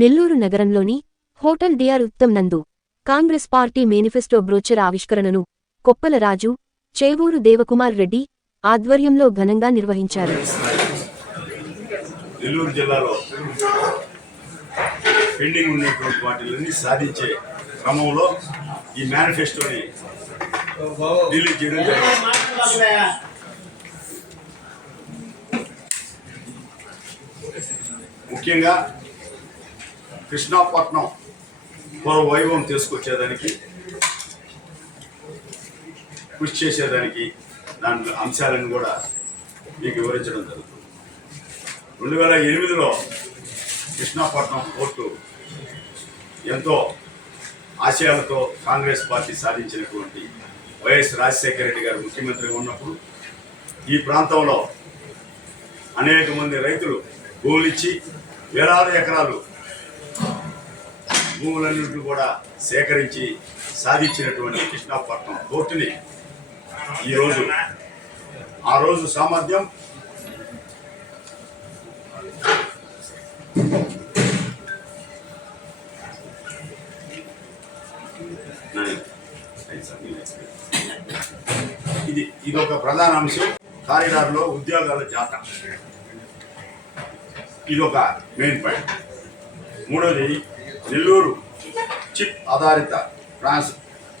నెల్లూరు నగరంలోని hotel DR Uttam నందు Congress party manifesto brochure ఆవిష్కరణను కొప్పలరాజు చేవూరు దేవకుమార్ రెడ్డి ఆధ్వర్యంలో ఘనంగా నిర్వహించారు. నెల్లూరు జిల్లాలో పెండింగ్ ఉన్నటువంటి వాటిలన్నీ సాధించే క్రమంలో ఈ మేనిఫెస్టోని రిలీజ్ చేయడం జరిగింది. ముఖ్యంగా కృష్ణాపట్నం మరో వైభవం తీసుకొచ్చేదానికి కృషి చేసేదానికి దాని అంశాలను కూడా మీకు వివరించడం జరుగుతుంది. రెండు వేల ఎనిమిదిలో కృష్ణాపట్నం పోర్టు ఎంతో ఆశయాలతో కాంగ్రెస్ పార్టీ సాధించినటువంటి వైఎస్ రాజశేఖర రెడ్డి గారు ముఖ్యమంత్రిగా ఉన్నప్పుడు ఈ ప్రాంతంలో అనేక మంది రైతులు భూములు వేలాది ఎకరాలు భూములన్నింటినీ కూడా సేకరించి సాధించినటువంటి కృష్ణాపట్నం పోర్టుని ఈరోజు ఆ రోజు సామర్థ్యం ఇది ఇది ఒక ప్రధాన అంశం. కారిడార్లో ఉద్యోగాల జాత ఇది ఒక మెయిన్ పాయింట్. మూడోది నెల్లూరు చిప్ ఆధారిత ట్రాన్స్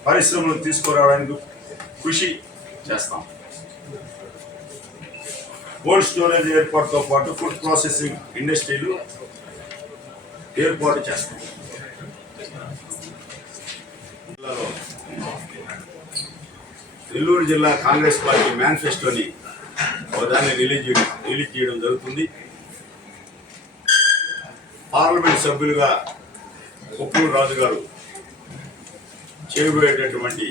పరిశ్రమలు తీసుకురావడానికి కృషి చేస్తాం. కోల్డ్ స్టోరేజ్ ఏర్పాటుతో పాటు ఫుడ్ ప్రాసెసింగ్ ఇండస్ట్రీలు ఏర్పాటు చేస్తాం. నెల్లూరు జిల్లా కాంగ్రెస్ పార్టీ మేనిఫెస్టోని ఒకదాన్ని రిలీజ్ చేయడం రిలీజ్ చేయడం జరుగుతుంది. పార్లమెంట్ సభ్యులుగా ఉప్పులు రాజు గారు చేయబోయేటటువంటి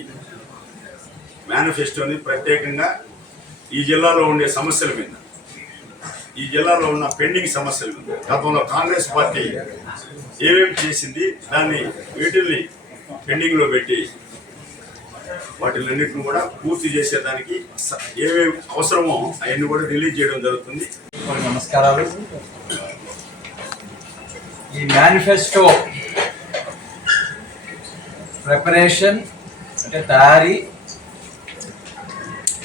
మేనిఫెస్టోని ప్రత్యేకంగా ఈ జిల్లాలో ఉండే సమస్యల మీద ఈ జిల్లాలో ఉన్న పెండింగ్ సమస్యల మీద గతంలో కాంగ్రెస్ పార్టీ ఏమేమి చేసింది దాన్ని వీటిల్ని పెండింగ్లో పెట్టి వాటిలన్నింటిని కూడా పూర్తి చేసేదానికి ఏమేమి అవసరమో అవన్నీ కూడా రిలీజ్ చేయడం జరుగుతుంది. నమస్కారాలు. ఈ మేనిఫెస్టో ప్రిపరేషన్ అంటే తయారీ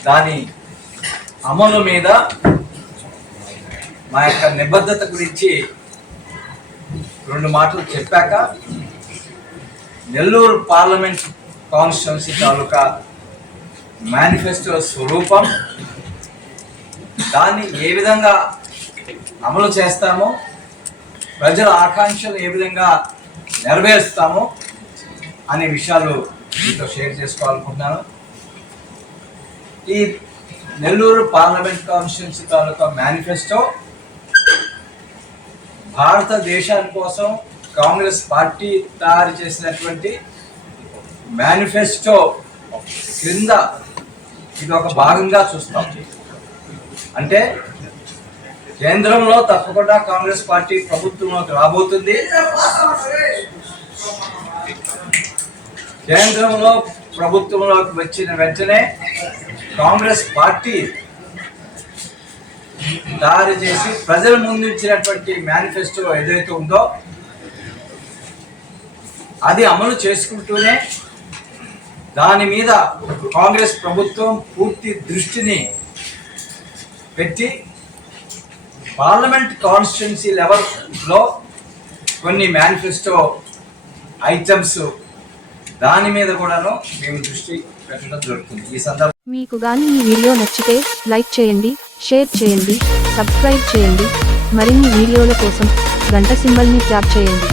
దాని అమలు మీద మా యొక్క నిబద్ధత గురించి రెండు మాటలు చెప్పాక నెల్లూరు పార్లమెంట్ కాన్స్టిట్యున్సీ తాలూకా మేనిఫెస్టో స్వరూపం దాన్ని ఏ విధంగా అమలు చేస్తామో ప్రజల ఆకాంక్షలు ఏ విధంగా నెరవేరుస్తామో అనే విషయాలు మీతో షేర్ చేసుకోవాలనుకుంటున్నాను. ఈ నెల్లూరు పార్లమెంట్ కాన్స్టిట్యున్సీ తాలూకా మేనిఫెస్టో భారతదేశాని కోసం కాంగ్రెస్ పార్టీ తయారు చేసినటువంటి మేనిఫెస్టో క్రింద ఇది ఒక భాగంగా చూస్తాం. అంటే కేంద్రంలో తప్పకుండా కాంగ్రెస్ పార్టీ ప్రభుత్వంలోకి రాబోతుంది. కేంద్రంలో ప్రభుత్వంలోకి వచ్చిన వెంటనే కాంగ్రెస్ పార్టీ తయారు చేసి ప్రజల ముందుంచినటువంటి మేనిఫెస్టో ఏదైతే ఉందో అది అమలు చేసుకుంటూనే దాని మీద కాంగ్రెస్ ప్రభుత్వం పూర్తి దృష్టిని పెట్టి పార్లమెంట్ కాన్స్టిట్యున్సీ లెవెల్లో కొన్ని మేనిఫెస్టో ఐటమ్స్ దాని మీద కూడాను మేము దృష్టి పెట్టడం జరుగుతుంది. ఈ సందర్భం మీకు గాని ఈ వీడియో నచ్చితే లైక్ చేయండి షేర్ చేయండి సబ్స్క్రైబ్ చేయండి. మరిన్ని వీడియోల కోసం గంట సింబల్ని ట్యాప్ చేయండి.